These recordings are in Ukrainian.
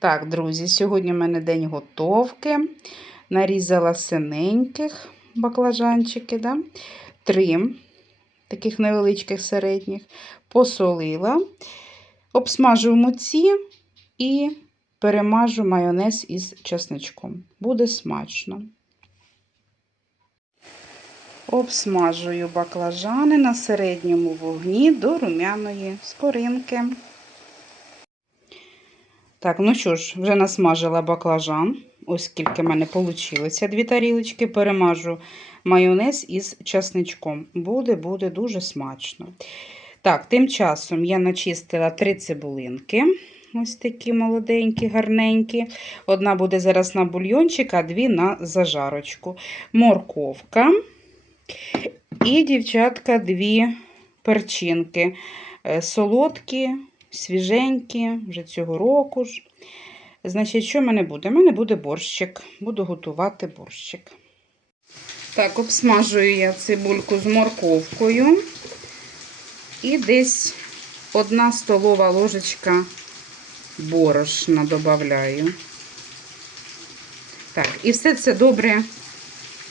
Так, друзі, сьогодні в мене день готовки. Нарізала синеньких баклажанчики, да? три таких невеличких середніх, посолила, обсмажу в муці і перемажу майонез із чесничком. Буде смачно. Обсмажую баклажани на середньому вогні до румяної скоринки. Так, ну що ж, вже насмажила баклажан. Ось скільки в мене вийшло. Дві тарілочки перемажу майонез із часничком. Буде, буде дуже смачно. Так, тим часом я начистила три цибулинки. Ось такі молоденькі, гарненькі. Одна буде зараз на бульйончик, а дві на зажарочку. Морковка. І, дівчатка, дві перчинки. Е, Солодкі, свіженькі, вже цього року ж. Значить, що в мене буде? У мене буде борщик. Буду готувати борщик. Так, обсмажую я цибульку з морковкою. І десь одна столова ложечка борошна додаю. Так, і все це добре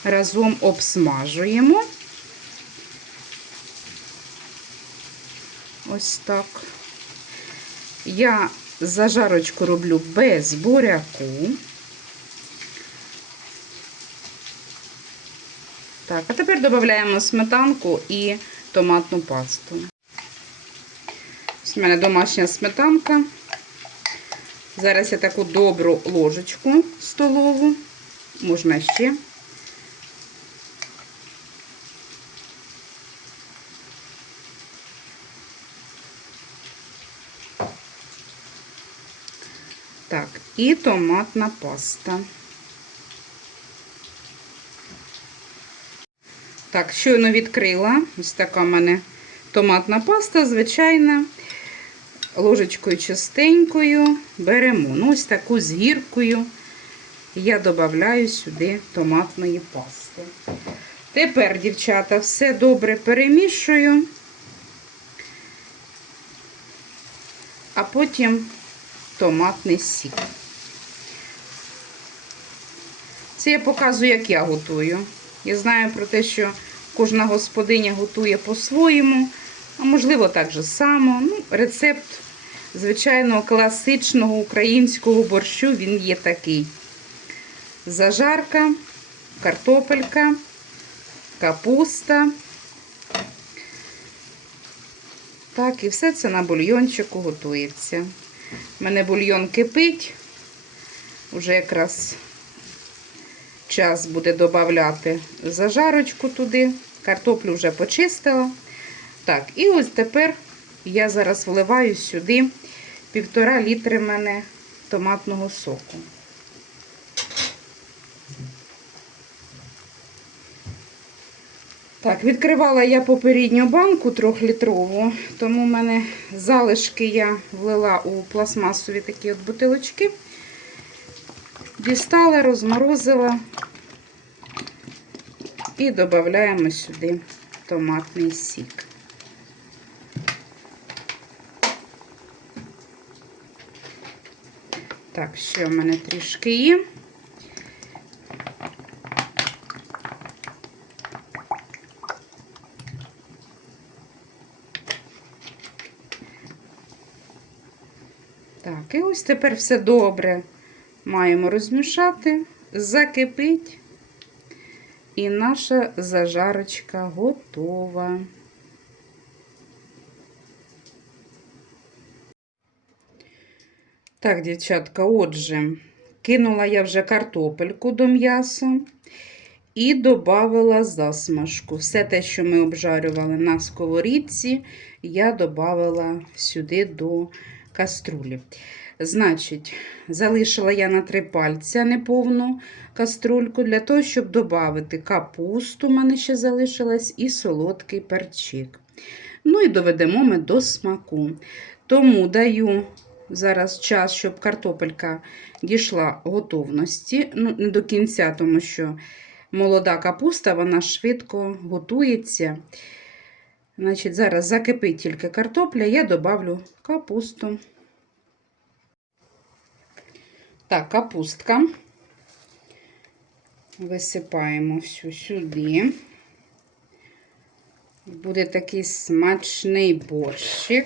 разом обсмажуємо. Ось так. Я зажарочку роблю без буряку. Так, а тепер додаємо сметанку і томатну пасту. Ось у мене домашня сметанка. Зараз я таку добру ложечку столову, можна ще. Так, і томатна паста. Так, щойно відкрила. Ось така в мене томатна паста, звичайна, ложечкою частенькою беремо. Ну, ось таку з гіркою я додаю сюди томатної пасти. Тепер, дівчата, все добре перемішую, а потім томатний сік. Це я показую, як я готую. Я знаю про те, що кожна господиня готує по-своєму, а можливо, так же само. Ну, Рецепт звичайного класичного українського борщу він є такий: зажарка, картопелька, капуста. Так, і все це на бульйончику готується. У мене бульйон кипить, вже якраз час буде додати зажарочку туди. Картоплю вже почистила. Так, і ось тепер я зараз вливаю сюди півтора літри мене томатного соку. Так, відкривала я попередню банку трьохлітрову, тому в мене залишки я влила у пластмасові такі от бутилочки. Дістала, розморозила і додаємо сюди томатний сік. Так, ще в мене трішки є. Так, і ось тепер все добре маємо розмішати, закипить, і наша зажарочка готова. Так, дівчатка, отже, кинула я вже картопельку до м'яса і додала засмажку. Все те, що ми обжарювали на сковорідці, я додала сюди до каструлі. Значить, залишила я на три пальця неповну каструльку для того, щоб додати капусту, у мене ще залишилась, і солодкий перчик. Ну і доведемо ми до смаку. Тому даю зараз час, щоб картопелька дійшла готовності. Ну, не до кінця, тому що молода капуста, вона швидко готується. Значить, Зараз закипить тільки картопля, я добавлю капусту. Так, капустка. Висипаємо всю сюди. Буде такий смачний борщик.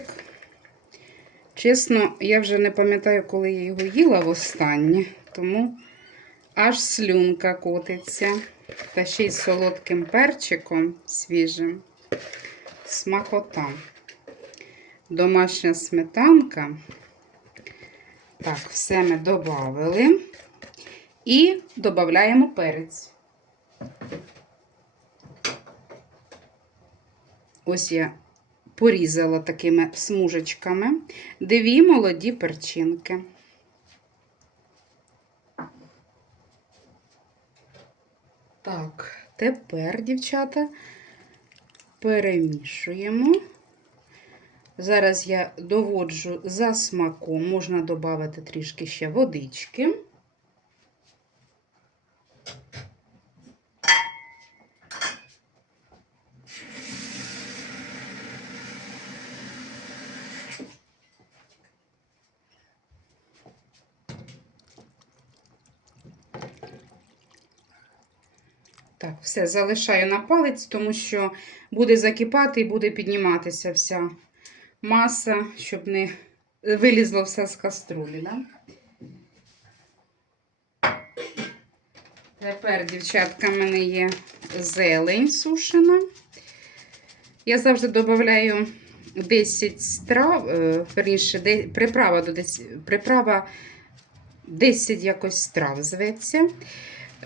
Чесно, я вже не пам'ятаю, коли я його їла востаннє, тому аж слюнка котиться. Та ще й солодким перчиком свіжим. Смакота. Домашня сметанка. Так, все ми додали. І додаємо перець. Ось я порізала такими смужечками дві молоді перчинки. Так, тепер, дівчата, перемішуємо. Зараз я доводжу за смаком, можна додати трішки ще водички. Так, все залишаю на палець, тому що буде закипати і буде підніматися вся маса, щоб не вилізло все з каструлі. Да? Тепер, дівчатка, в мене є зелень сушена. Я завжди додаю 10 страв, е, верніше, приправа до 10, приправа 10 якось страв зветься.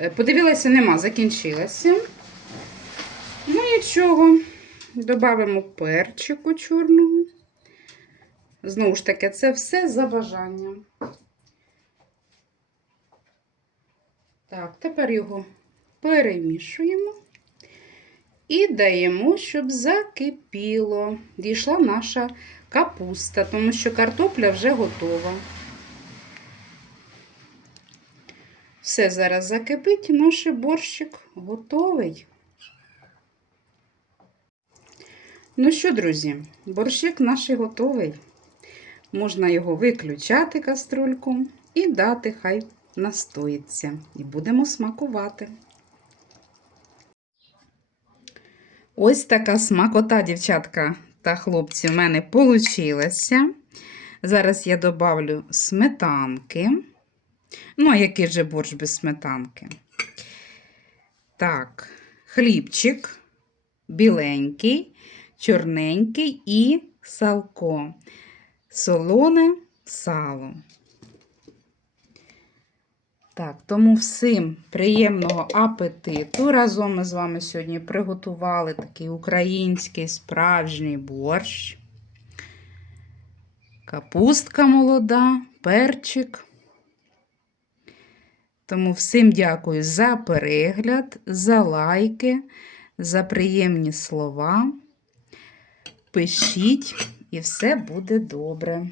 Е, Подивилася, нема, закінчилася. Ну, нічого, додамо перчику чорного. Знову ж таки, це все за бажанням. Так, тепер його перемішуємо і даємо, щоб закипіло. Дійшла наша капуста, тому що картопля вже готова. Все зараз закипить, наш борщик готовий. Ну що, друзі, борщик наш готовий. Можна його виключати каструльку і дати, хай настоїться. І будемо смакувати. Ось така смакота, дівчатка та хлопці, в мене получилася. Зараз я добавлю сметанки. Ну, а який же борщ без сметанки? Так, хлібчик біленький, чорненький і салко. Солоне сало. Так, тому всім приємного апетиту. Разом ми з вами сьогодні приготували такий український справжній борщ. Капустка молода, перчик. Тому всім дякую за перегляд, за лайки, за приємні слова. Пишіть, і все буде добре.